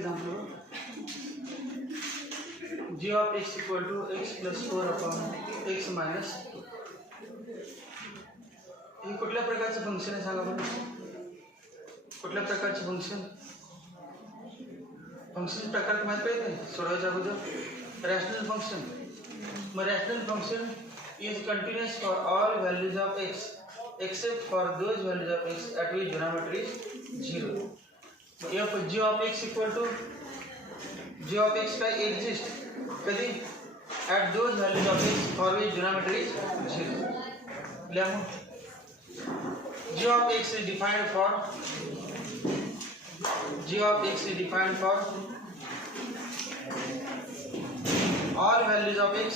Example g of x equal to x plus 4 upon x minus 2. हे कुठल्या प्रकारचं function आहे सांगा बरं. कुठल्या प्रकारचे फंक्शन प्रकार माहित पाहिजे नाही सोडवायच्या अगोदर. Rational function. मग rational function is continuous for all values of x except for those values of x at which denominator is 0. if g of x equal to g of x का exist कधी at those values of x for which denominator is 0. g of x is defined for all values of x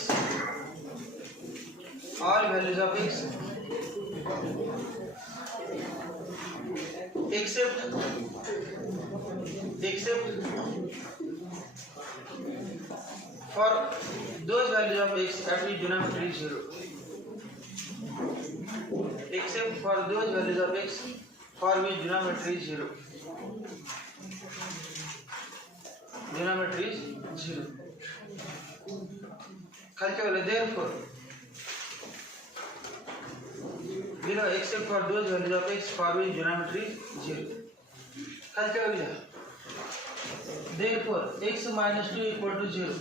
except for those values of x at which denominator is 0. Except for those values of x for which denominator is 0. Denominator is 0. खालच्या वाले therefore except for those values of x for which denominator is 0. खालच्या वाले therefore x minus 2 equal to 0.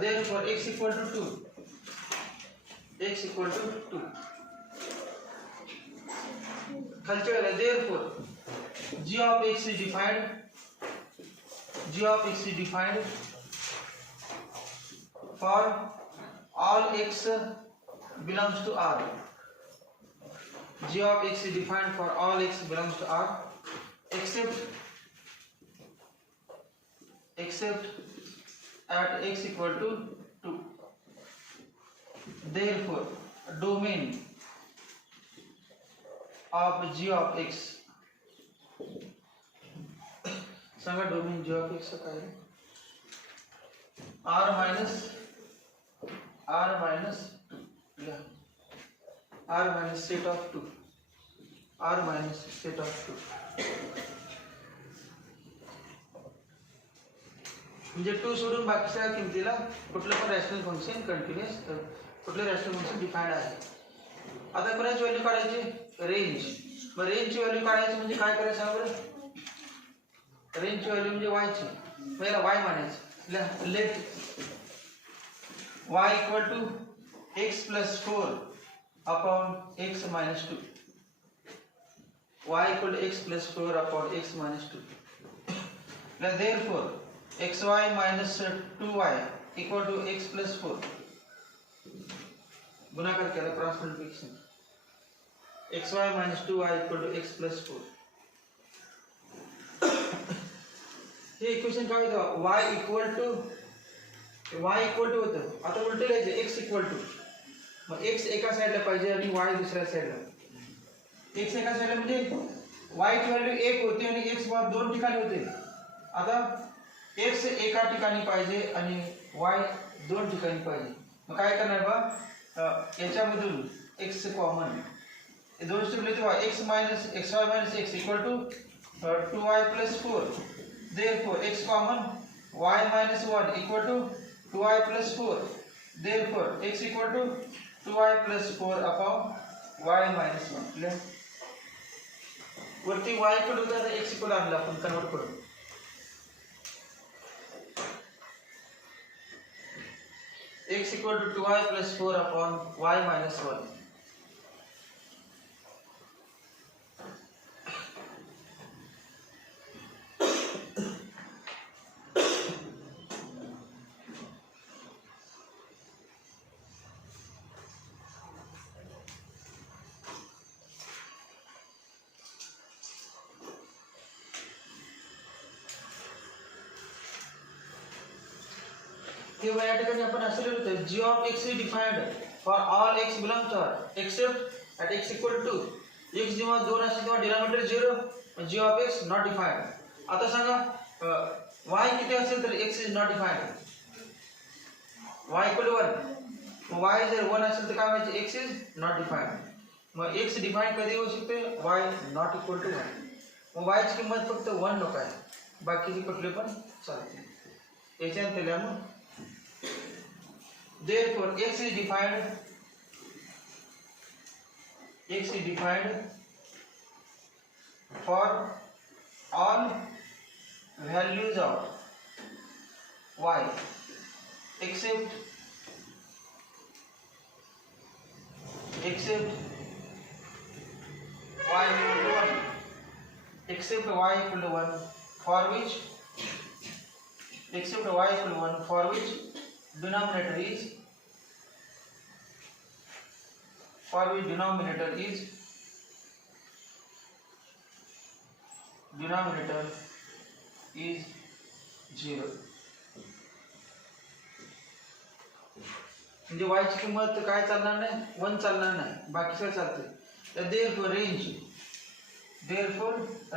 Therefore x equal to 2. x equal to 2. खालच्या वाले therefore g of x is defined for all x belongs to R. G of x is defined for all x belongs to R except at x equal to 2. Therefore domain of g of x सांगा domain g of x काय आहे. R minus 2 set of 2. R minus set of 2 म्हणजे 2 सोडून बाकीच्या किमतीला कुठलं पण rational function continuous कुठलं रॅशनल फंक्शन डिफाइंड आहे. आता कोणाची व्हॅल्यू काढायची रेंज. मग रेंजची व्हॅल्यू काढायची म्हणजे काय करायचं बरं. रेंजची व्हॅल्यू म्हणजे y ची. मग याला y म्हणायचं. Let y equal to x plus 4 upon x minus 2. y equal to x plus 4 upon x minus 2. Now therefore xy minus 2y equal to x plus 4. गुणाकार केला cross multiplication. xy minus 2y equal to x plus 4. हे equation काय होतं y equal to होतं. आता उलटे लिहायचं x equal to. मग x एका साइडला पाहिजे आणि y दुसऱ्या साइडला. x एका साइडला म्हणजे y ची व्हॅल्यू 1 होती आणि x वर दोन ठिकाणी होते. आता x एका ठिकाणी पाहिजे आणि y दोन ठिकाणी पाहिजे. मग काय करणार बा याच्यामधून x कॉमन हे दोन स्टेप लिहितो. x minus x equal to 2y plus 4. Therefore x common y minus 1 equal to 2y plus 4. Therefore x equal to 2y plus 4 upon y minus 1. वरती y equal होता तर x equal आणला आपण convert करू. x equal to 2y plus 4 upon y minus 1. तेव्हा या ठिकाणी आपण असं लिहितो g of x is defined for all x belongs to R except at x equal to 2. x जेव्हा 2 असेल तेव्हा denominator 0 g of x not defined. आता सांगा y किती असेल तर x is not defined. y equal to 1. मग y जर 1 असेल तर काय व्हायचे x is not defined. मग x डिफाइन कधी होऊ शकते y not equal to 1. मग वायची किंमत फक्त 1 नको आहे, बाकीचे कुठले पण चालते. याच्यात केल्यामुळे therefore x is defined for all values of y except y equal to 1, except y equal to 1 for which denominator is denominator is 0. म्हणजे y ची किंमत काय चालणार नाही, 1 चालणार नाही, बाकी सगळं चालते. तर therefore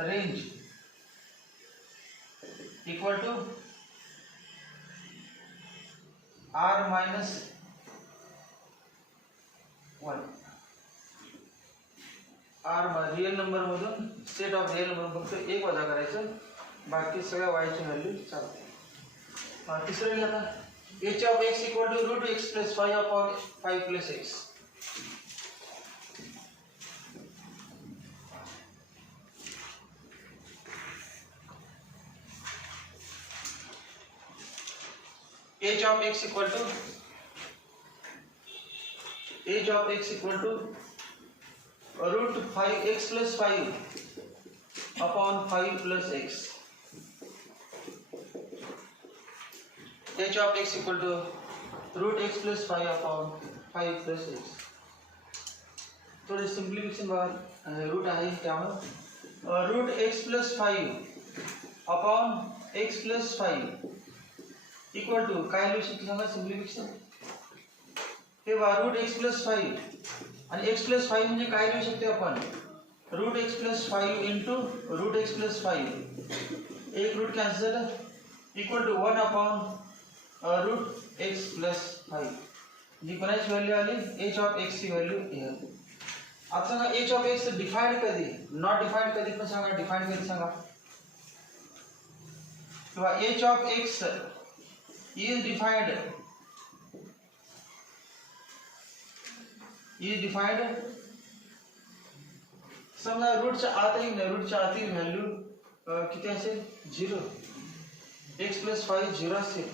range equal to r minus 1. r real number मधून सेट ऑफ रियल नंबर फक्त 1 वजा करायचं, बाकी सगळ्या y ची व्हॅल्यू चालते. तिसरं लिहा h of x equal to root x plus 5 upon 5 plus x. h of x equal to root 5x plus 5 upon 5 plus x. h of x equal to root x plus 5 upon 5 plus x. थोडे सिंप्लिफिकेशन बघा, route आहे त्यामुळे root x plus 5 upon x plus 5 equal to काय लिहू शकतो सांगा सिंप्लिफिकेशन. हे बघा root x plus 5 आणि x plus 5 म्हणजे काय लिहू शकतो आपण, root x plus 5 into root x plus 5, एक रूट कॅन्सल झालं, equal to 1 upon root x plus 5. जी कोणाची व्हॅल्यू आली, h of x ची व्हॅल्यू आहे. आता सांगा h of x डिफाइंड कधी, नॉट डिफाइंड कधी पण सांगा, डिफाइंड कधी सांगा. किंवा h of x is defined समजा रूटच्या आत येईल ना, रूटच्या आतील व्हॅल्यू किती असेल, 0. x plus 5 0 असेल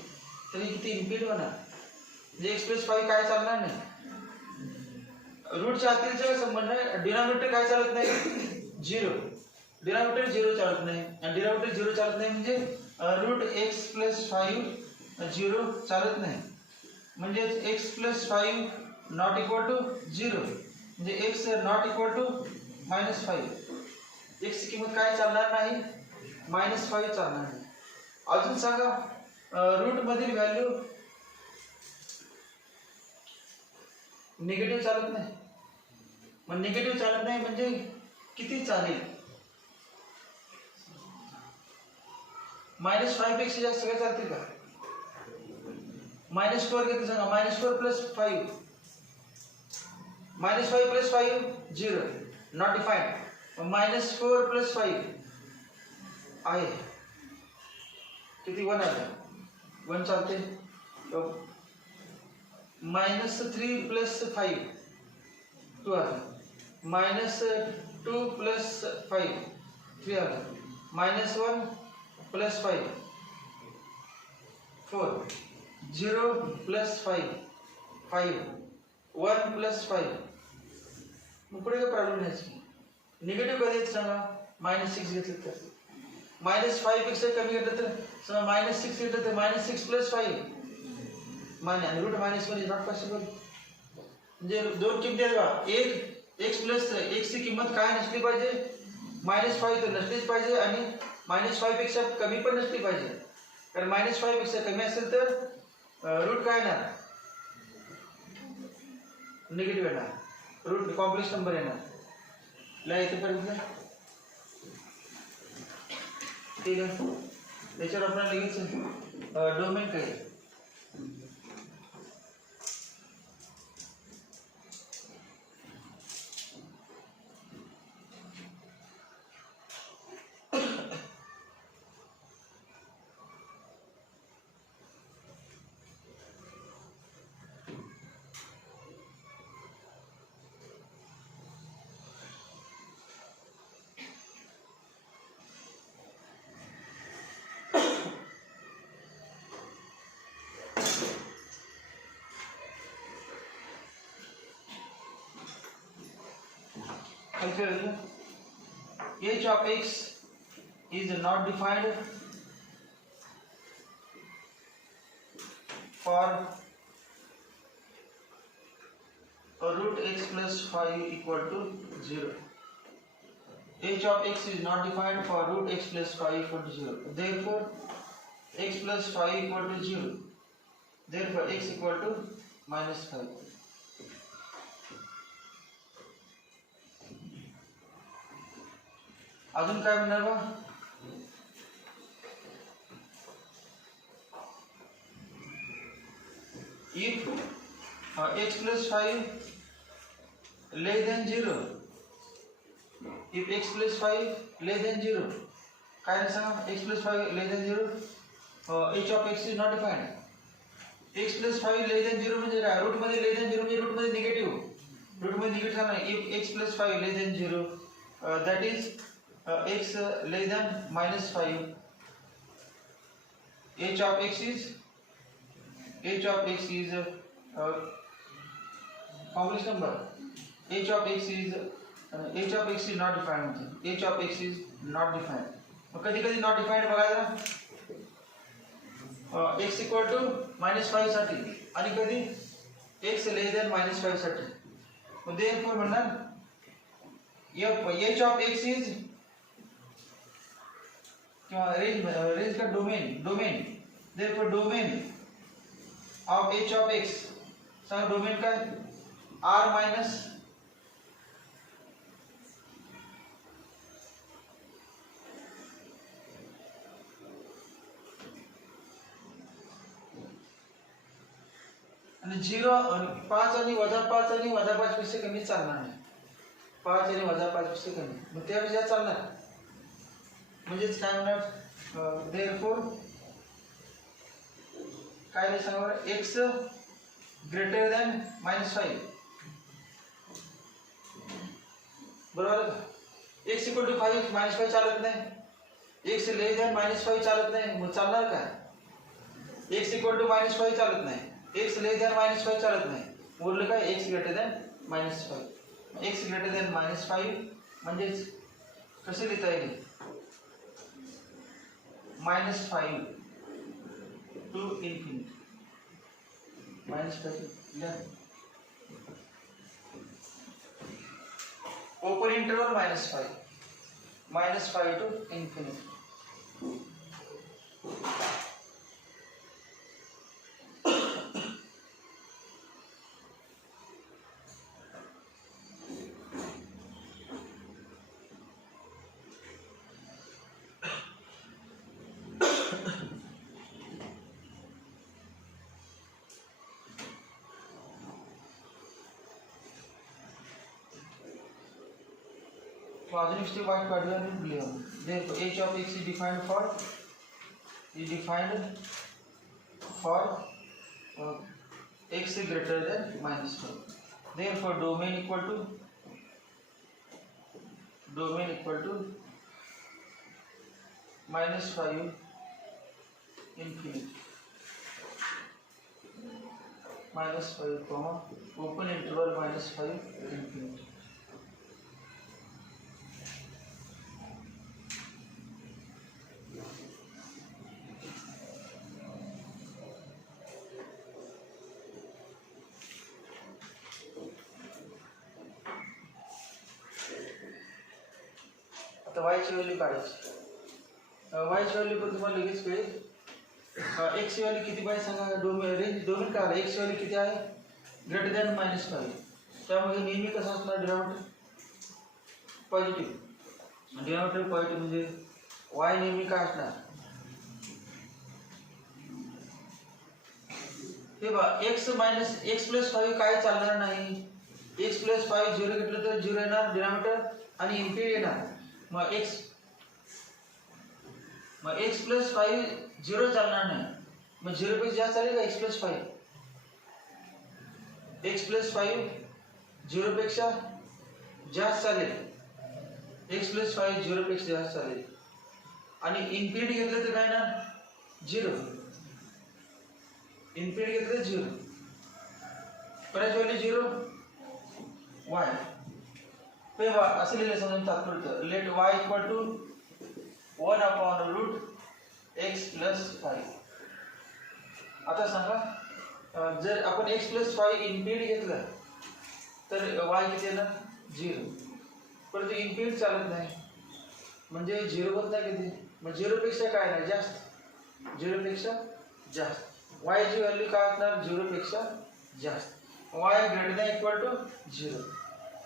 तरी किती इम्प्लिट होणार, म्हणजे x plus 5 काय चालणार नाही. रूटच्या आतील संबंध आहे, डिनॉमिनेटर काय चालत नाही, 0. डिनॉमिनेटर 0 चालत नाही आणि डिनॉमिनेटर 0 चालत नाही म्हणजे रूट x plus 5 0 चालत नाही. म्हणजे x plus 5 not equal to 0, म्हणजे x not equal to -5. x ची किंमत काय चालणार नाही, -5 चालणार नाही. अजून सांगा रूट मधील व्हॅल्यू निगेटिव्ह चालत नाही. मग निगेटिव्ह चालत नाही म्हणजे किती चालेल, -5 पेक्षा जास्त सगळं चालते का. -4 किती सांगा, -4 plus 5, -5 plus 5 0, not defined. -4 plus 5 आहे किती, 1 आलं, 1 चालते. -3 plus 5 2 आलं, -2 plus 5 3 आलं, -1 plus 5 4, 0 plus 5 5, 1 plus 5. मग पुढे काय प्रॉब्लेम नाही. निगेटिव्ह कधी येत सांगा, -6 घेतलं तर, -5 पेक्षा कमी घेतलं तर समजा -6 घेतलं तर -6 plus 5 आणि रूट -1 इज नॉट पॉसिबल. म्हणजे दोन किमती आहेत बघा, एक x प्लस x ची किंमत काय नसली पाहिजे, -5 तर नसलीच पाहिजे आणि -5 पेक्षा कमी पण नसली पाहिजे. कारण -5 पेक्षा कमी असेल तर रूट काय येणार, निगेटिव्ह येणार, रूट कॉम्प्लेक्स नंबर येणार. ला येते पर्यंत ठीक आहे. त्याच्यावर आपण लगेच डोमेन काय h of x is not defined for root x plus 5 equal to 0. h of x is not defined for root x plus 5 equal to 0. Therefore x plus 5 equal to 0. Therefore x equal to minus 5. अजून काय म्हणणार बा? If x plus 5 less than 0, if x plus 5 less than 0, काय नाही सांगा? x plus 5 less than 0, h of x is not defined. x plus 5 less than 0 म्हणजे काय? Route मध्ये less than 0 म्हणजे रूट मध्ये निगेटिव्ह. रूट मध्ये निगेटिव्ह नाही. If x plus 5 less than 0, that is x less than minus 5. h of x is complex number. h of x is not defined. h of x is not defined. कधी कधी not defined बघायला x equal to minus 5 साठी आणि कधी x less than minus 5 साठी. therefore म्हणणार h of x is किंवा range का domain. therefore domain of h of x सांगा डोमेन काय? r minus आणि 0 5 आणि वजा 5 आणि वजा 5 पेक्षा कमी चालणार नाही. 5 आणि वजा 5 पेक्षा कमी, मग त्यापेक्षा चालणार. म्हणजेच काय म्हणणार? therefore काय नाही सांगा x greater than minus 5. बरोबर का? x equal to 5 minus 5 चालत नाही. x less than minus 5 चालत नाही. मग चालणार काय? x equal to minus 5 चालत नाही. x less than minus 5 चालत नाही. उरलं काय? x greater than minus 5. x greater than minus 5 म्हणजेच कसे लिहिता येईल? minus 5 to infinity. minus 5 open interval minus 5 to infinity. अजून स्टेप वाईट काढूया आणि लिहूया. therefore h of x is defined for x is greater than minus 5. therefore domain equal to minus 5 infinity minus 5 comma open interval minus 5 infinity. y ची value काढायची. y ची value पण तुम्हाला लगेच कळेल. x ची व्हॅल्यू किती पाहिजे सांगा? डोमेन काढा. x ची व्हॅल्यू किती आहे? Greater than minus 5. त्यामुळे नेहमी कसं असणार? Denominator positive. डिनॉमिनेटर पॉझिटिव्ह म्हणजे y नेहमी काय असणार? हे बघा x plus 5 काय चालणार नाही. x plus 5 0 घेतलं तर 0 येणार डिनॉमिनेटर आणि इन्फिनिटी येणार. मग x plus 5 0 चालणार नाही. मग 0 पेक्षा जास्त चालेल का x plus 5? x plus 5 0 पेक्षा जास्त चालेल. x plus 5 0 पेक्षा जास्त चालेल. आणि इन्फिनिटी घेतलं तर काय ना? 0. इन्फिनिटी घेतलं तर 0. परत व्हॅल्यू 0 y तेव्हा असं लिहिलं समजून तात्पुरतं, let y equal to 1 upon root x plus 5. आता सांगा, जर आपण x प्लस 5 इनफिनिट घेतलं तर y किती येणार? 0. परंतु इनफिनिट चालत नाही, म्हणजे 0 होत नाही कधी. मग 0 पेक्षा काय नाही, जास्त. 0 पेक्षा जास्त. y ची व्हॅल्यू काय असणार? 0 पेक्षा जास्त. y greater than equal to 0.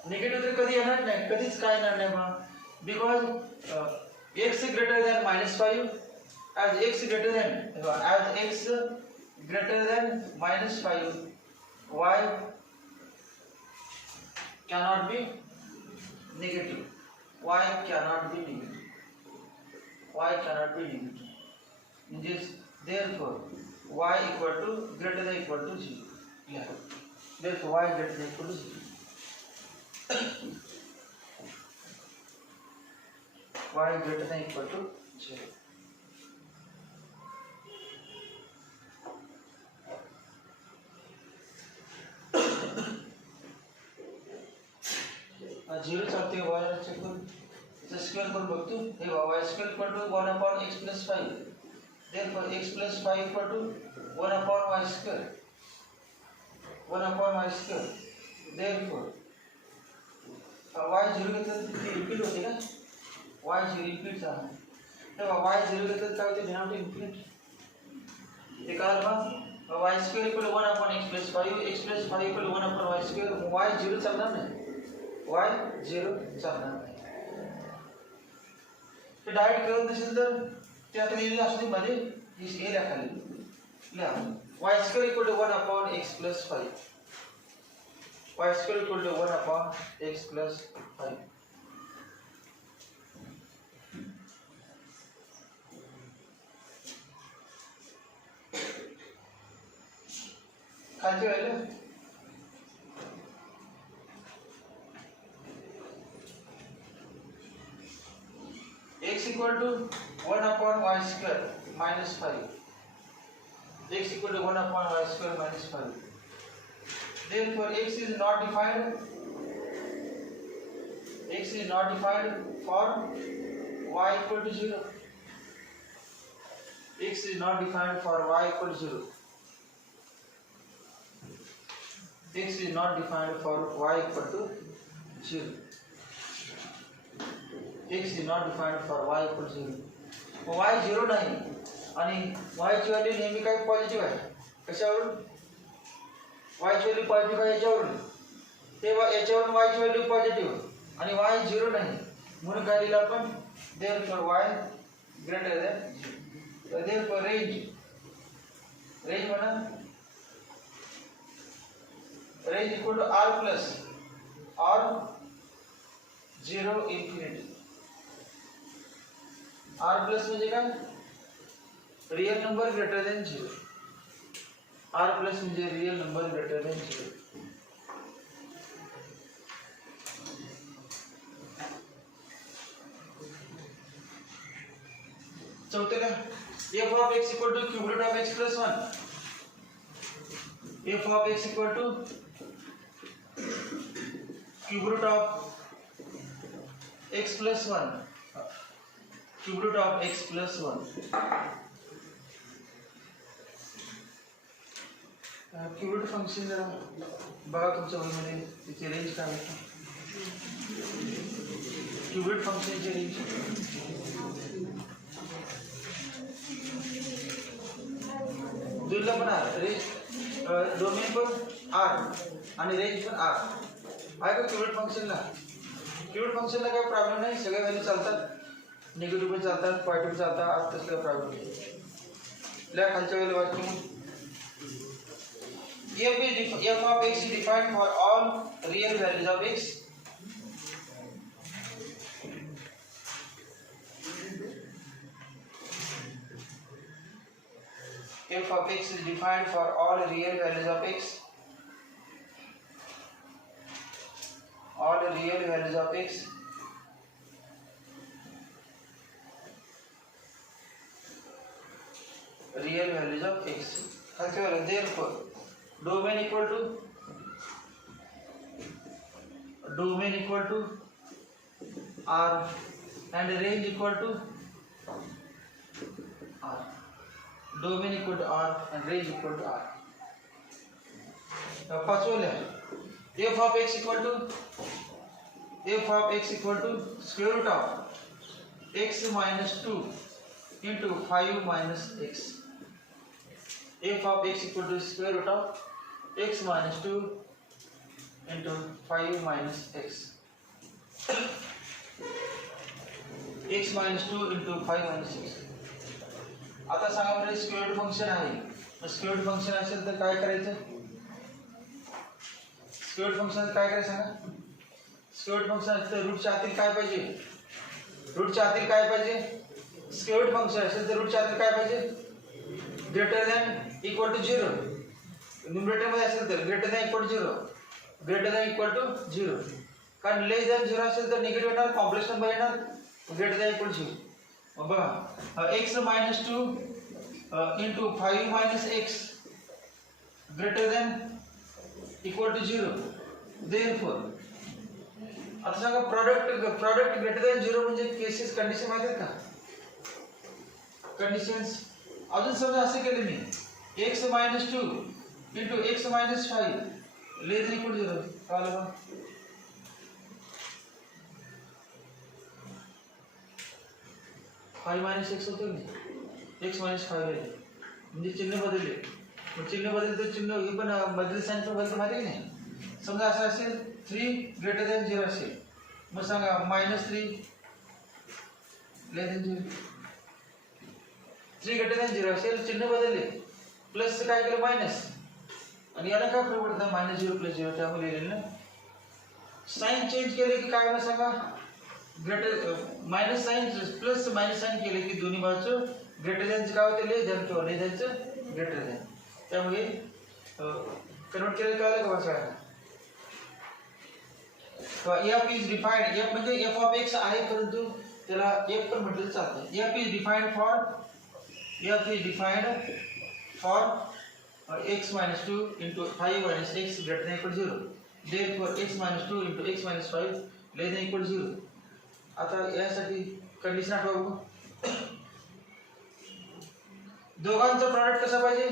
Negative तर कधी येणार नाही, कधीच काय येणार नाही बा. Because x greater than -5, as x greater than -5, y cannot be negative. Y cannot be negative. Y cannot be negative. Means therefore y equal to greater than equal to 0. Yeah. Therefore y greater than equal to 0. Y greater than equal to 0. Zero चालते y check करून square करून बघतो. हे y square equal to 1 upon x plus 5. Therefore x plus 5 equal to 1 upon y square. 1 upon y square. Therefore y 0 घेतलं तर repeat होते ना, y 0 repeat झाला. तेव्हा y 0 घेतलं तर काय होते? Denominator infinite. ते काय मग y square equal to 1 upon x plus 5, x plus 5 equal to 1 upon y square. y 0 चालणार नाही, y 0 चालणार नाही. ते डायरेक्ट कळत नसेल तर ते आता लिहिलेलं असते मध्ये हे लिहा खाली. लिहा y square equal to 1 upon x plus 5. y square equal to 1 upon x plus 5. खालची value x equal to 1 upon y square minus 5. X equal to 1 upon y square minus 5. Therefore x is not defined. X is not defined for y equal to 0. X is not defined for y equal to 0. X is not defined for y equal to 0. X is not defined for y equal to 0. y 0 नाही आणि y ची value नेहमी काय positive आहे. कशावरून? y ची value positive आहे याच्यावरून. तेव्हा याच्यावरून y ची व्हॅल्यू पॉझिटिव्ह आणि y 0 नाही, म्हणून काय लिहिलं आपण? therefore y greater than 0. therefore range म्हणा, range equal to r plus r 0 infinity. r plus म्हणजे काय? Real number greater than 0. r plus म्हणजे रियल नंबर ग्रेटर दॅन 0. चौथ्याला f of x equal to cube root of x plus 1. f of x equal to cube root of x plus 1. cube root of x plus 1. cube root function जरा बघा तुमच्या वहीमध्ये त्याची range काय आहे. cube root फंक्शनची range दुर्लभ पण आहे, रेंज डोमेन पण r आणि रेंज पण r आहे का cube root फंक्शनला. cube root फंक्शनला काही प्रॉब्लेम नाही, सगळे व्हॅल्यू चालतात. निगेटिव्ह पण चालतात, पॉझिटिव्ह चालतात, आज तसलं प्रॉब्लेम नाही. ल्या खालच्या वेळेला वाक्य f of x is defined for all real values of x. f of x is defined for all real values of x. All real values of x. Real values of x. Therefore, domain equal to R and range equal to R. Domain equal to R and range equal to R. पाचवं f of x equal to square root of x minus 2 into 5 minus x. f of x equal to square root of x minus 2 into 5 minus x. x minus 2 into 5 minus x. आता सांगा बरं square route function आहे. Square route function असेल तर काय करायचं? Square route function काय करायचं सांगा? स्क्वेअर रूट फंक्शन असेल तर रूटच्या आतील काय पाहिजे? रूटच्या आतील काय पाहिजे? स्क्वेअर रूट फंक्शन असेल तर रूटच्या आतील काय पाहिजे? Greater than equal to 0. Numerator मध्ये असेल तर greater than equal to 0. Greater than equal to 0. कारण लेस दॅन 0 असेल तर निगेटिव्ह येणार, कॉम्प्लेक्स नंबर येणार. Greater than equal to 0. बघा x minus 2 into 5 minus x greater than equal to 0. Therefore आता सांगा प्रोडक्ट ग्रेटर दॅन 0 म्हणजे केसेस कंडिशन माहिती आहेत का? कंडिशन्स अजून समजा असे केले मी x minus 2 into x minus 5 less than equal to 0. कळलं का? फाइव माइनस एक्स होते ना, एक्स माइनस 5 आहे म्हणजे चिन्ह बदलले. मग चिन्ह बदलले तर चिन्ह हे पण बदल साइन पण बदलतं माहिती नाही. समजा असं असेल 3 ग्रेटर दॅन 0 असेल, मग सांगा -3 लेस दॅन 0. 3 ग्रेटर दॅन 0 असेल, चिन्ह बदलले, प्लस काय केलं मायनस, आणि याला काय फरक पडतं? -0 + 0 त्यामुळे लिहिलेलं ना. साइन चेंज केले की काय होणार सांगा? Greater minus sign plus minus sign केले की दोन्ही बाजू ग्रेटर दॅनचं काय होते? लेस दॅन किंवा लेस दॅनचं ग्रेटर दॅन. त्यामुळे कन्वर्ट केलं कळलं का भाषा? f इज डिफाइंड, f म्हणजे f ऑफ x आहे परंतु त्याला f पण म्हटलं चालतं. f is defined for x minus 2 into 5 minus x greater than equal to 0. Therefore x minus 2 into x minus 5 less than equal to 0. आता यासाठी condition आठवा बघू. दोघांचं प्रॉडक्ट कसं पाहिजे?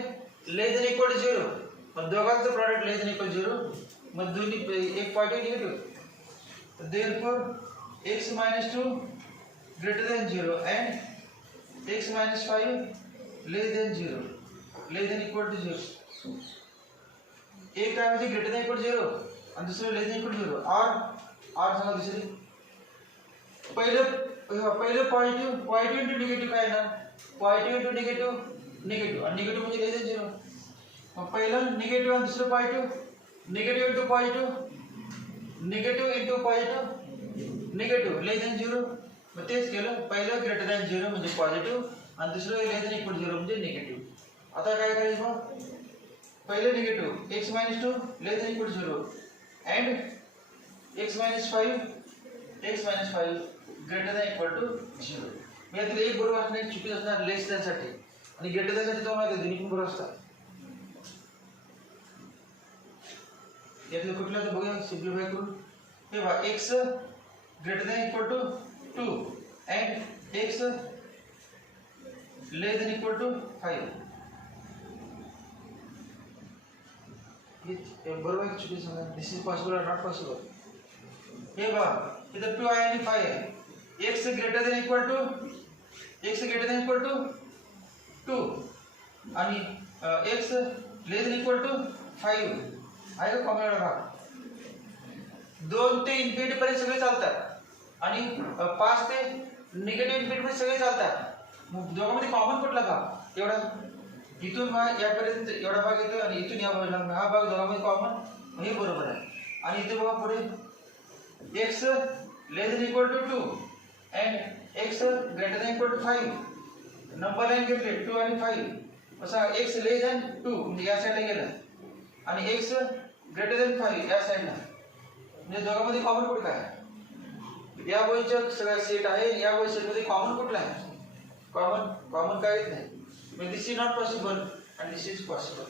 Less than equal to 0. पण दोघांचं product less than equal to 0 मग दोन्ही एक point negative. Therefore x minus 2 greater than 0 and x minus 5 less than 0 less than equal to 0. एक काय म्हणजे ग्रेटर दॅन इक्वल टू 0 आणि दुसरं लेस दॅन इक्वल टू 0. आर सांगा दुसरी. पहिलं पॉझिटिव्ह इंटू निगेटिव्ह काय येणार? पॉझिटिव्ह इंटू निगेटिव्ह आणि निगेटिव्ह म्हणजे लेस दॅन 0. मग पहिलं निगेटिव्ह आणि दुसरं positive. Negative into positive negative less than 0. मग तेच केलं. पहिलं ग्रेटर दॅन 0 म्हणजे पॉझिटिव्ह आणि दुसरं लेस दॅन इक्वल टू 0 म्हणजे निगेटिव्ह. आता काय करायचं मग? पहिलं negative x minus 2 less than equal to 0 and x minus 5 greater than equal to 0. मी यातील एक बरोबर असणार, एक चुकीचं असणार लेस दॅन साठी, आणि ग्रेटर दॅन साठी तो माहिती आहे दोन्ही पण बरोबर असतात. यातलं कुठलं तर बघूया सिम्प्लिफाय करून. हे बघा x greater than equal to 2 and x less than equal to 5. बरोबर आहे चुकीचं सांगा? This is possible or not possible? हे बघा इथं 2 आहे आणि 5 आहे. x greater than equal to 2 आणि x less than equal to 5 आहे का? कॉमन भाग 2 ते इन्फिनिटी पर्यंत सगळे चालतात आणि 5 ते निगेटिव्ह इन्फिनिटी पर्यंत सगळे चालतात. मग दोघांमध्ये कॉमन कुठला का? एवढा इथून यापर्यंत एवढा भाग येतो आणि इथून या भागाला हा भाग दोघांमध्ये कॉमन, हे बरोबर आहे. आणि इथे बघा पुढे x less than equal to 2 and x greater than equal to 5. Number line घेतले 2 आणि 5. असा x लेस दॅन 2 म्हणजे या साईडला गेला आणि x ग्रेटर दॅन 5 या साईडला. म्हणजे दोघांमध्ये कॉमन कुठं काय? या गोष्टीचा सगळा सेट आहे. या गोष्टीमध्ये कॉमन कुठला आहे? कॉमन काय येत नाही. म्हणजे this is not possible and this is possible.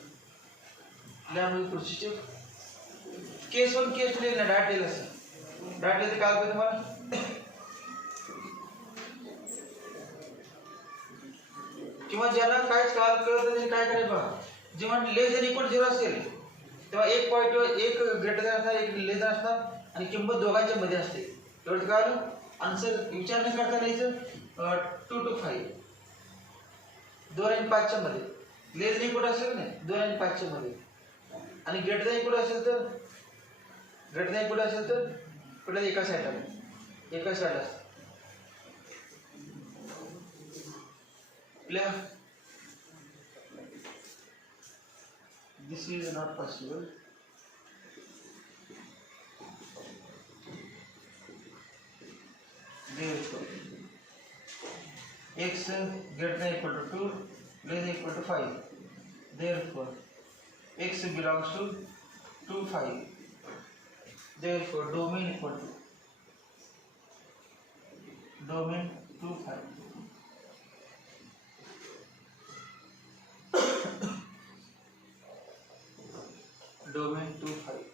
त्यामुळे प्रोसिजर केस 1 केस 2 ना डाट येईल असं. डाट येते काय करतो मला? किंवा ज्यांना काहीच कळत नाही काय करायचं बघा, जेव्हा लेस देन इक्वल 0 असेल तेव्हा एक पॉईंट एक ग्रेटर दॅन असणार, एक लेस दॅन असणार आणि किंमत दोघांच्या मध्ये असते. एवढं काय आलं आन्सर विचार न करता लिहायचं 2 to 5, 2 आणि 5 च्या मध्ये. लेस देन इक्वल असेल ना 2 आणि 5 च्या मध्ये, आणि ग्रेटर दॅन इक्वल असेल तर कुठल्या एका साईडला असतं. This is not possible. Therefore, x greater than equal to 2, less than equal to 5. Therefore, x belongs to 2, 5. Therefore, domain equal to 2, 5. Domain 2, 5.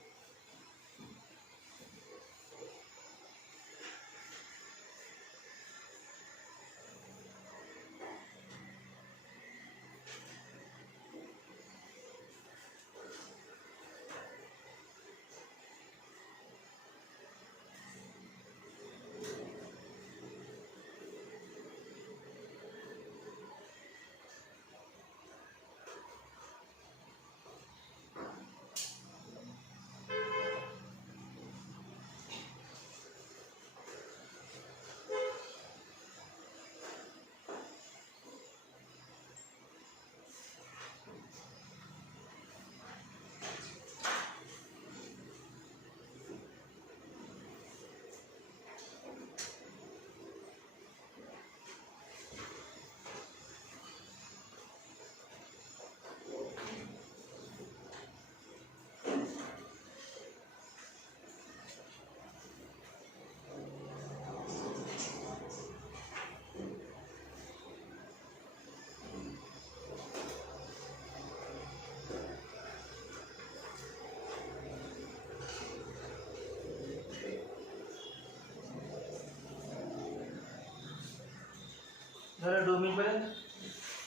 झालं डोमेन पर्यंत.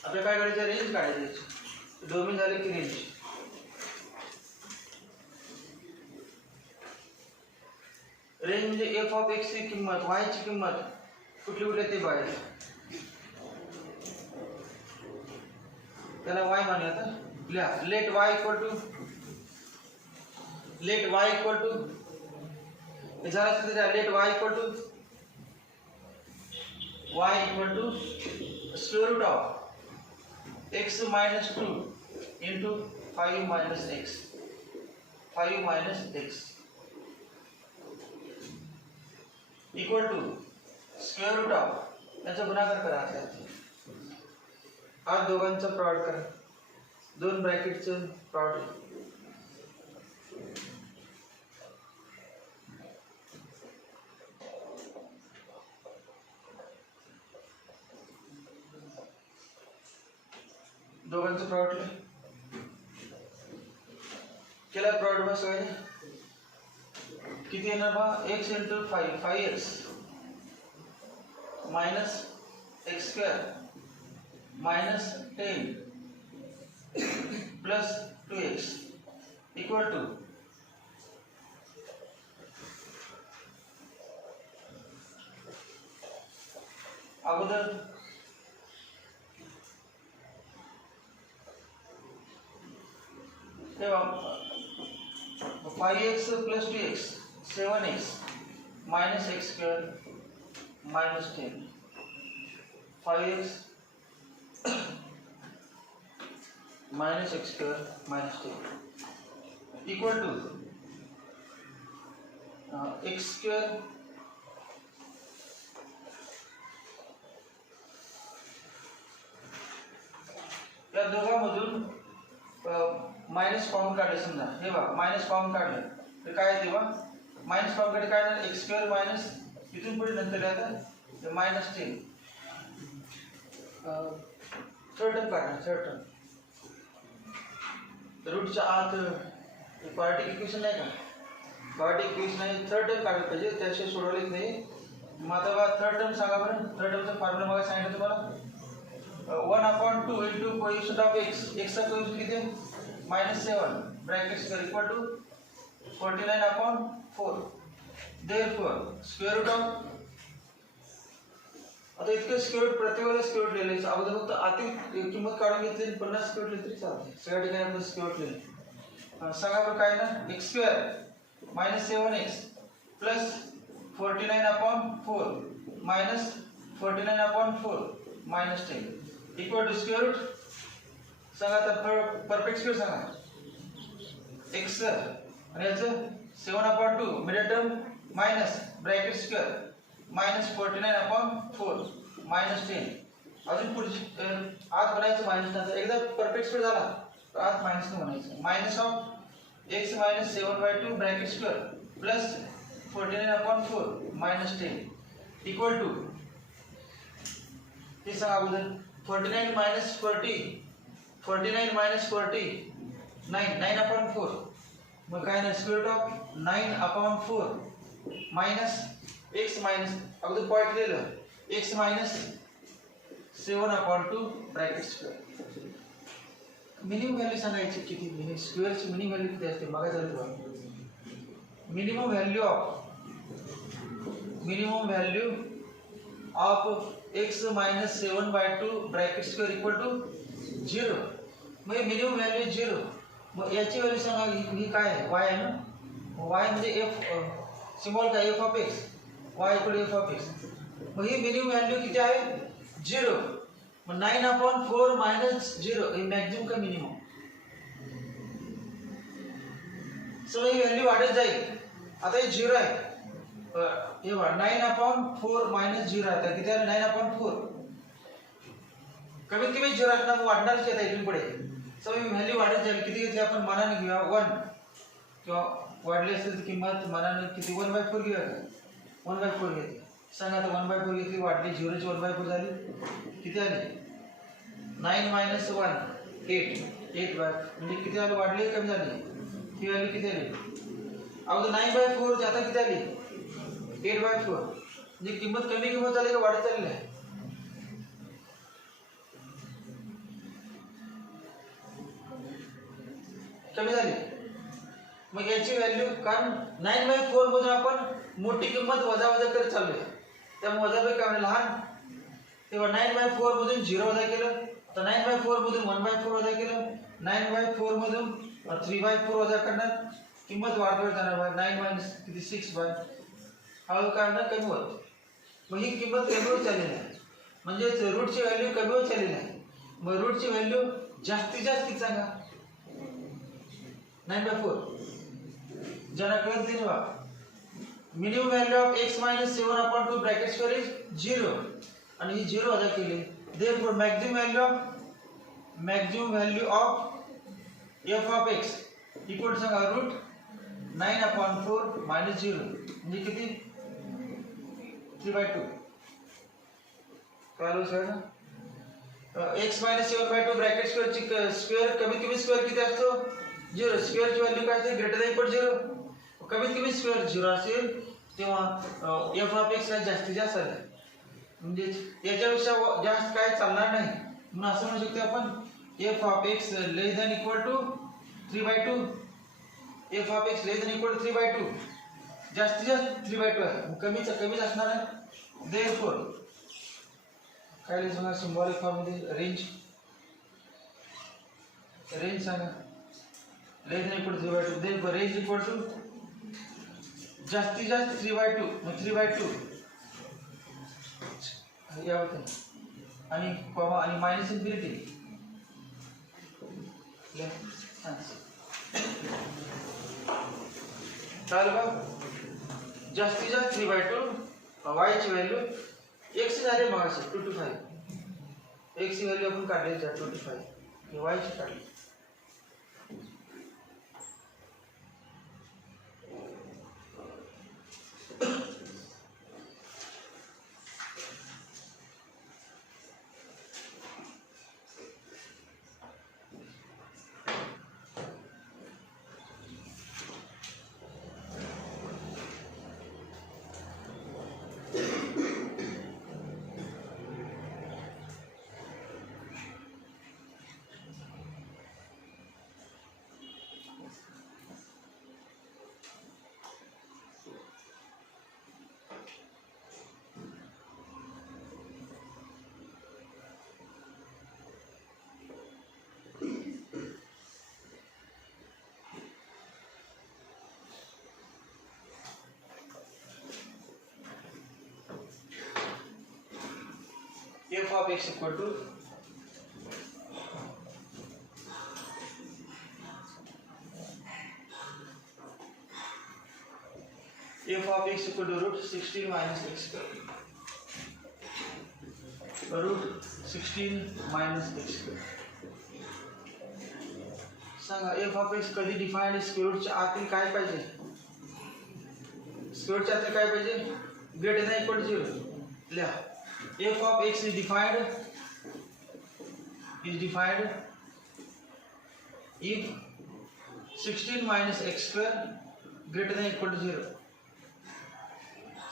आपल्याला काय करायचं, रेंज काढायची. डोमेन झाले की रेंज. रेंज म्हणजे एफ ऑफ एक्स ची किंमत, वाय ची किंमत कुठली ते बघायचं. त्याला वाय मानूया. आता लिहा let y equal to let y equal to y equal to square root of x minus 2 into 5 minus x equal to square root of याचा गुणाकार करा. आज दोघांचा प्रॉडक्ट करा, दोन ब्रॅकेटचं प्रॉडक्ट. दोघांचं प्रॉडक्ट केला. प्रॉडक्ट बस किती येणार बा, x into 5, 5x minus x square minus 10 plus 2x equal to अगोदर 5x plus 2x 7x minus x square minus 10 5x minus x square minus 10 equal to x square या दोघांमधून minus common काढले. समजा हे बघा मायनस कॉमन काढले तर काय तेव्हा मायनस कॉमन काढले काय झालं, एक्स स्क्वेअर मायनस इथून पुढे नंतर आता मायनस 10 थर्ड टर्म काढणार. थर्ड टर्म रूटच्या आत क्वाड्रॅटिक इक्वेशन नाही का, क्वाड्रॅटिक इक्वेशन आहे. थर्ड टर्म काढलं पाहिजे, त्याशिवाय सोडवलेच नाही. मग आता बघा थर्ड टर्म सांगा बरं. थर्ड टर्मचा फॉर्म्युला बघा सांगितलं तुम्हाला. 1/2 into coefficient of x. x का कोएफिशिएंट किती आहे? -7 bracket square equal to 49/4. Therefore square root of, आता इतके स्क्वेअर रूट प्रत्येक वेळेला स्क्वेअर रूट लिहिले. अगोदर फक्त आतील किंमत काढून घेतली 50 स्क्वेअर रूट लिहिले तरी चालते. सगळ्या ठिकाणी आपण स्क्वेअर रूट लिहिले. सांगा बरं काय ना, x² -7x plus 49/4 minus 49/4 minus 10 equal to square root. सांगा तर परफेक्ट स्क्वेअर सांगा. x आणि याचं 7/2 middle term minus bracket square minus 49/4 minus 10. अजून पुढची आत बनायचं मायनस नंतर. एकदा परफेक्ट स्क्वेअर झाला तर आत मायनस न बनायचं. Minus of x minus 7/2 bracket square plus 49/4 minus 10 equal to, हे सांगा अगोदर 49 मायनस 40 49 मायनस 40 9/4. मग काय ना square root of 9/4 minus x minus अगोदर पॉईंट लिहिलं x minus 7/2 bracket square. Minimum value सांगायची किती, मिनिमम स्क्वेअरची मिनिमम व्हॅल्यू किती असते बघा जरा. Minimum value of x minus 7/2 bracket square equal to 0. मग मिनिमम व्हॅल्यू 0. मग याची व्हॅल्यू सांगा ही काय आहे, y आहे ना. y म्हणजे f सिम्बॉल काय, f of x, y equal to f of x. मग ही मिनिमम व्हॅल्यू किती आहे 0. मग 9/4 मायनस 0 हे मॅक्झिमम का मिनिमम. सो ही व्हॅल्यू वाढत जाईल. आता हे 0 आहे, हे 9/4 मायनस 0 आहे. तर किती आहे 9/4. कमीत कमी 0 असणार, वाढणारच आहे इथून पुढे. सो ही व्हॅल्यू वाढत जाईल. किती घेतली आपण मनाने घेऊया 1, किंवा वाढली असेल किंमत मनाने किती 1/4 घेऊया का. 1/4 घेतली. सांगा आता 1/4 घेतली, वाढली 0ची 1/4 झाली. किती आली 9 मायनस 1 8 म्हणजे किती आली, वाढली कमी झाली. ही व्हॅल्यू किती आली अगोदर 9/4 आता किती आली 8/4. म्हणजे किंमत कमी किंमत झाली का वाढत चालली आहे. कमी झाली. मग याची व्हॅल्यू, कारण 9/4 मधून आपण मोठी किंमत वजा करत चाललोय. त्यामुळे वजाबाकी काय लहान, तेव्हा 9/4 मधून 0 वजा केलं. तर 9/4 मधून 1/4 वजा केलं. 9/4 मधून 3/4 वजा करणार. किंमत वाढवत जाणार. 9 मायनस किती 6 हळू काढणं कमी होत. मग ही किंमत कमी होत चाललेली आहे. म्हणजेच रूटची व्हॅल्यू कमी होत चाललेली आहे. मग रूटची व्हॅल्यू जास्तीत जास्त किती सांगा 9/4. ज्यांना कळत नाही बा. Minimum value of x minus 7/2 bracket square is 0 आणि ही 0 वजा केली. Therefore maximum value of f of x equal to सांगा रूट 9/4 मायनस 0 म्हणजे किती 3/2. कळलं सर ना. x मायनस 7/2 ब्रॅकेट स्क्वेअर कमीत कमी स्क्वेअर किती असतो 0. स्क्वेअरची व्हॅल्यू काय असते ग्रेटर दॅन इक्वल 0. कमीत कमी स्क्वेअर 0 असेल तेव्हा f ऑफ x ला जास्तीत जास्त आहे. म्हणजे याच्यापेक्षा जास्त काय चालणार नाही. म्हणून असं म्हणू शकतो आपण f of x less than equal to 3/2. f of x less than equal to 3/2. जास्तीत जास्त 3/2 आहे. कमीच असणार आहे. देअरफॉर काय लिहायचं सिम्बॉलिक फॉर्म मध्ये रेंज सांगा less than equal to 3/2. Therefore range equal to जास्तीत जास्त 3/2. मग 3/2 आणि कॉमा आणि मायनस इन्फिनिटी. चालेल बघ. जास्तीत जास्त 3/2 y ची व्हॅल्यू x झाले मग असे 2 to 5. x ची व्हॅल्यू आपण काढली 2 to 5. हे y ची काढली. f of x equal to root 16 minus x square. Root 16 minus x square. सांगा f of x कधी डिफाइंड स्क्वेअर रूटच्या आतील काय पाहिजे? स्क्वेअर रूटच्या आतील काय पाहिजे? Greater than equal to 0. लिहा f of x is defined if 16 minus x square greater than equal to 0.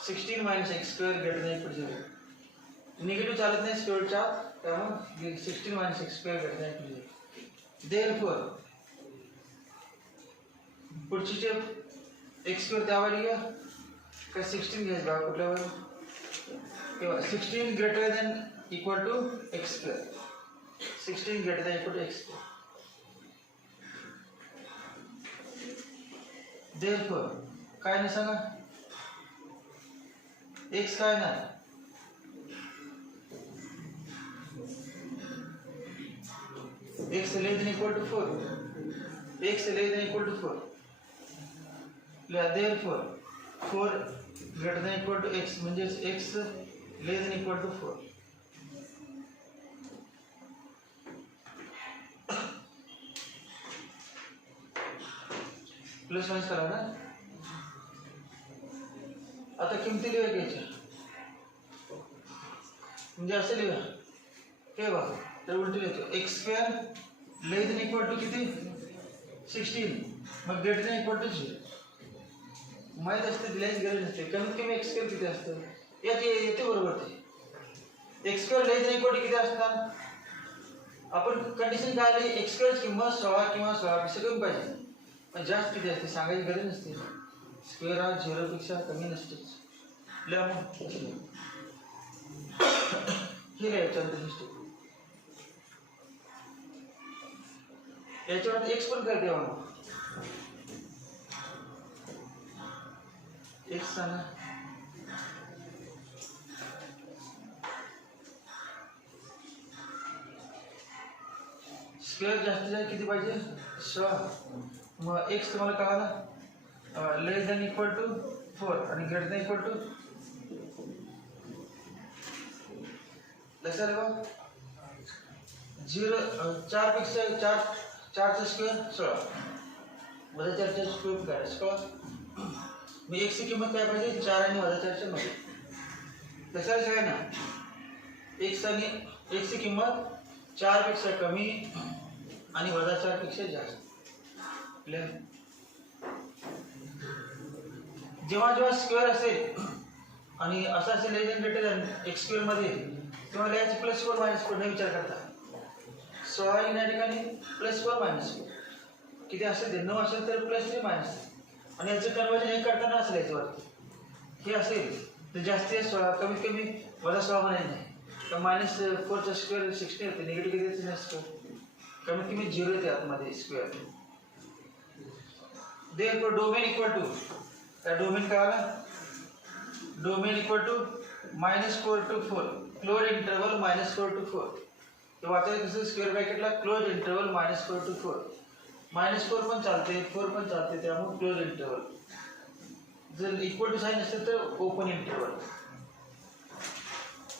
16 minus x square greater than equal to 0. Negative चालत नाही स्क्वेअर रूटच्या, त्यामुळे 16 minus x square greater than equal to 0. Therefore पुढची step x square त्यावर लिहा का 16 घ्यायचं बघा कुठल्यावर किंवा 16 greater than equal to x square. 16 greater than equal to x square. Therefore काय नाही सांगा x काय नाही x less than equal to 4. x less than equal to 4. Therefore 4 greater than equal to x म्हणजे x less than equal to 4. Plus minus करा ना. आता किमती लिहा घ्यायच्या म्हणजे असं लिहा हे बघा तर उलटी लिहितो x square less than equal to किती 16 मग ग्रेटर दॅन इक्वल टू 0. माहीत असते दिल्याची गरज नसते. कमीत कमी x स्क्वेअर किती असतं यात येते बरोबर ते. x square less than equal to किती असणार आपण कंडिशन काय आली x स्क्वेअरची किंमत 16 किंवा 16 पेक्षा कमी पाहिजे. पण जास्त किती असते सांगायची गरज नसते. स्क्वेअर हा 0 पेक्षा कमी नसतेच. लिहा मग हे लिहायचं सिस्टम याच्यावर x पण करते मग x सांगा स्क्वेअर जास्तीत जास्त किती पाहिजे 16. मग x तुम्हाला कळाला लेस दॅन इक्वल टू 4 आणि ग्रेटर दॅन इक्वल टू लक्षात ठेवा 0 4 पेक्षा 4चा स्क्वेअर 16 वजा 4चा स्क्वेअर काय 16. मग x ची किंमत काय पाहिजे 4 आणि वजा 4च्या मध्ये. लक्षात ठेवा ना x ची किंमत 4 पेक्षा कमी आणि वजा 4 पेक्षा जास्त. जेव्हा जेव्हा स्क्वेअर असेल आणि असा असेल less than greater than x square मध्ये तेव्हा लिहायचं +4 -4 ने विचार करता. 16 या ठिकाणी +4 -4 किती असेल ते 9 असेल तर +3 -3 आणि याचं कन्वर्जन हे करताना असेल याचं वरती हे असेल तर जास्तीत 16 कमीत कमी वजा 16 म्हणायचं नाही तर -4चा स्क्वेअर 16 होते. निगेटिव्ह किती नसतो कमीत कमी 0 येते आतमध्ये square. Therefore domain equal to काय डोमेन कळाला domain equal to -4 to 4 close interval -4 to 4. तर वाचायचं कसं स्क्वेअर ब्रॅकेटला क्लोज इंटरवल -4 to 4. -4 पण चालते 4 पण चालते त्यामुळे क्लोज इंटरवल. जर इक्वल टू साइन असेल तर ओपन इंटरवल.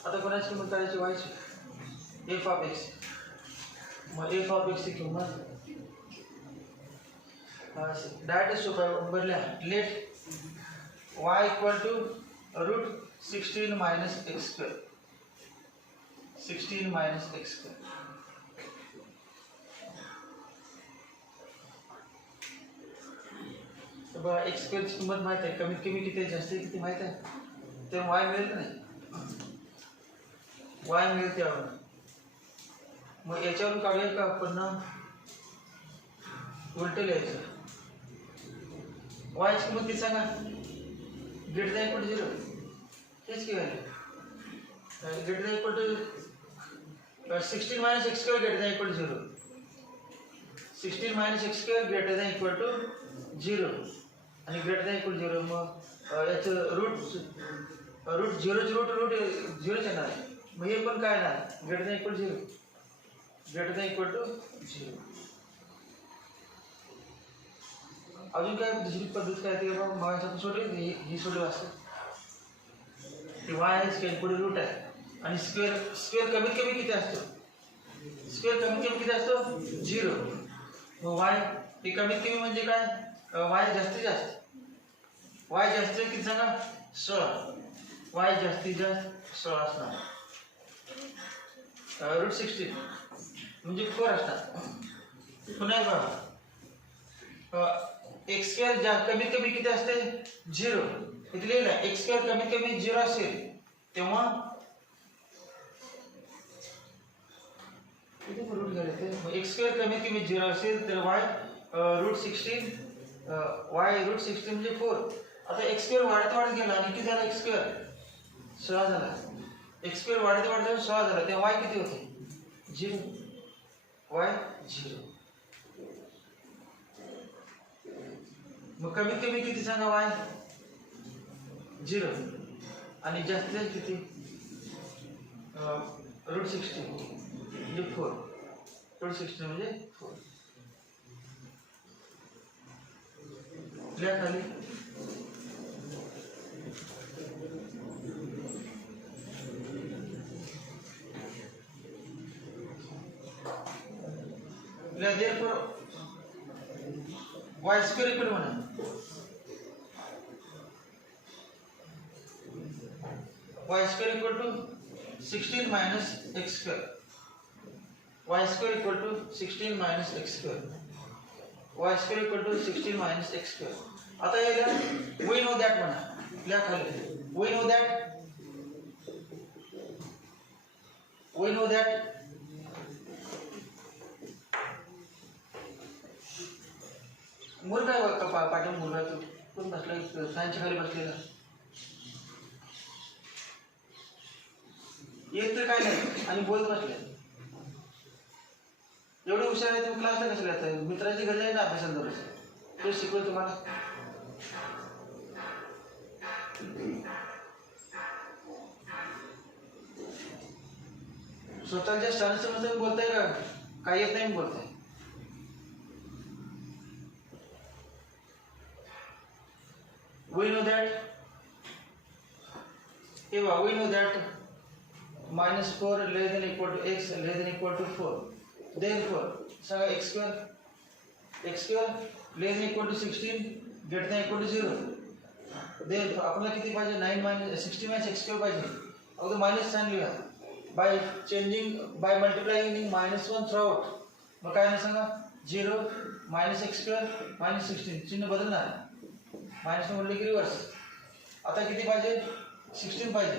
आता कोणाची किंमत काढायची व्हायची f of x. मग f of x ची किंमत डायरेक्ट सोपा बदल्या let y equal to root 16 minus x square. 16 minus x square. तर बघा x स्क्वेअरची किंमत माहित आहे कमीत कमी किती जास्त किती माहित आहे तर y मिळेल नाही y मिळेल त्यावर. मग याच्यावरून काढूया का आपण उलट लिहायचं y ची किंमत किती सांगा ग्रेटर दॅन इक्वल टू 0 हेच की value greater than equal to 16 minus x square greater than equal to 0. 16 minus x square greater than equal to 0 आणि greater than equal to 0 मग याचं रूट 0 चे रूट 0 येणार आहे मग हे पण काय नाही greater than equal 0 greater than equal to 0. अजून काय दुसरी पद्धत काय ते बघायचं सोडली ही सोडली असते ते वाय आहे स्केल पुढे रूट आहे आणि स्क्वेअर कमीत कमी किती असतो स्क्वेअर कमीत कमी किती असतो 0. मग वाय हे कमीत कमी म्हणजे काय वाय जास्तीत जास्त वाय जास्तीत किती सांगा 16 वाय जास्तीत जास्त 16 असणार √16 म्हणजे 4 असणार. पुन्हा बघा एक्स स्क्वेअर कमीत कमी किती असते 0 इथे लिहिलं आहे एक्स स्क्वेअर कमीत कमी 0 असेल तेव्हा रूट घ्यायचे एक्स स्क्वेअर कमीत कमी 0 असेल तर वाय √16 वाय √16 म्हणजे 4. आता एक्स स्क्वेअर वाढत गेला आणि किती झाला एक्स स्क्वेअर 16 झाला एक्स स्क्वेअर वाढत 16 झाला तेव्हा वाय किती होते 0 वाय 0. मग कमीत कमी किती सांगा वाय 0 आणि जास्तीत जास्त किती √16 म्हणजे 4 √16 म्हणजे 4. लिहा खाली therefore y square equal म्हणा y square equal to 16 minus x square y square equal to 16 minus x square y square equal to 16 minus x square. आता याला we know that म्हणा लिहा खाली we know that मुलगा आहे पाठवून मुलगा तू कोण बसला फॅनच्या खाली बसलेला येत तर काय नाही आणि बोलत बसले एवढे हुशार आहे तुम्ही क्लासला कशाला येतात मित्राची गरज आहे ना अभ्यासाला दररोज तो शिकवल तुम्हाला. स्वतःच्या स्थानासमोर बोलताय का काय येत नाही बोलताय we know that we know that -4 less than equal to x less than equal to 4. Therefore सांगा x square less than equal to 16 greater than equal to 0. Therefore आपल्याला किती पाहिजे 9 60 minus x square पाहिजे अगोदर मायनस साइन लिहा by multiplying -1 throughout. मग काय नाही सांगा 0 -x square -16 चिन्ह बदलणार माइनस में बोलने की रिवर्स. आता किती पाहिजे 16 पाहिजे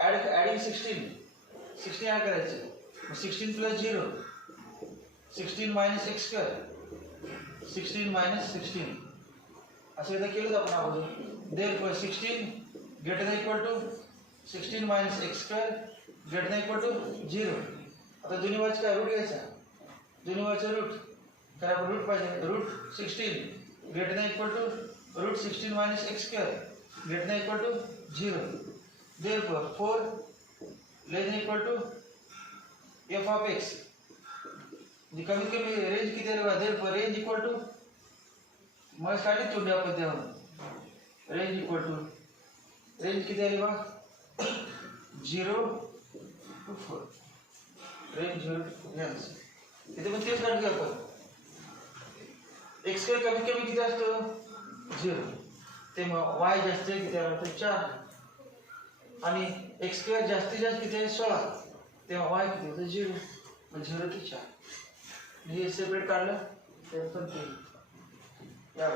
ऍडिंग 16 ऍड करायचे मग 16 + 0 16 - x square 16 - 16 असं एकदा केलं आपण अगोदर. Therefore 16 greater than equal to 16 - x square greater than equal to 0. आता दोन्ही बाजूचे काय रूट घ्यायचा दोन्ही बाजूचे रूट काय आपण रूट पाहिजे √16 greater than equal to √16 - x square greater than equal to 0. Therefore 4 less than equal to f of x. म्हणजे कमीत कमी रेंज किती आली बघा. therefore रेंज इक्वल टू मग काढली तोंडी आपण त्यावर रेंज इक्वल टू रेंज किती आली बघा 0 to 4 रेंज 0 to 4 इथे पण तेच काढली आपण. x स्क्वेअर कमीत कमी किती असतो 0 ते मग y जास्त किती आहे 4 आणि x स्क्वेअर जास्तीत जास्त किती आहे 16 तेव्हा y किती होतं 0 मग 0 ते 4 हे सेपरेट काढलं ते पण ते या